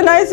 NIC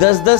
10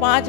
5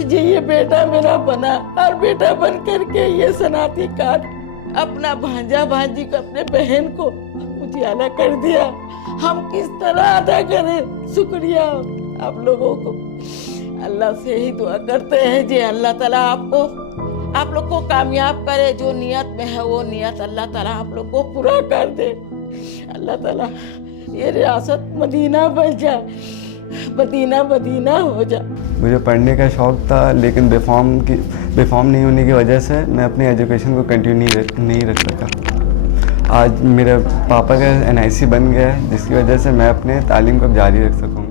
जी ये बेटा मेरा बना और बेटा बन करके ये शनाख्ती कार्ड अपना भांजा भांजी को अपने बहन को उजियाला कर दिया। हम किस तरह अदा करें शुक्रिया आप लोगों को। अल्लाह से ही दुआ करते हैं जी अल्लाह ताला आप लोग को कामयाब करे, जो नियत में है वो नियत अल्लाह ताला आप लोग को पूरा कर दे। अल्लाह ताला ये रियासत मदीना बन जाए, मदीना मदीना हो जाए। मुझे पढ़ने का शौक़ था, लेकिन बेफॉर्म नहीं होने की वजह से मैं अपनी एजुकेशन को कंटिन्यू नहीं रख सका। आज मेरे पापा का NIC बन गया है, जिसकी वजह से मैं अपने तालीम को जारी रख सकूँगा।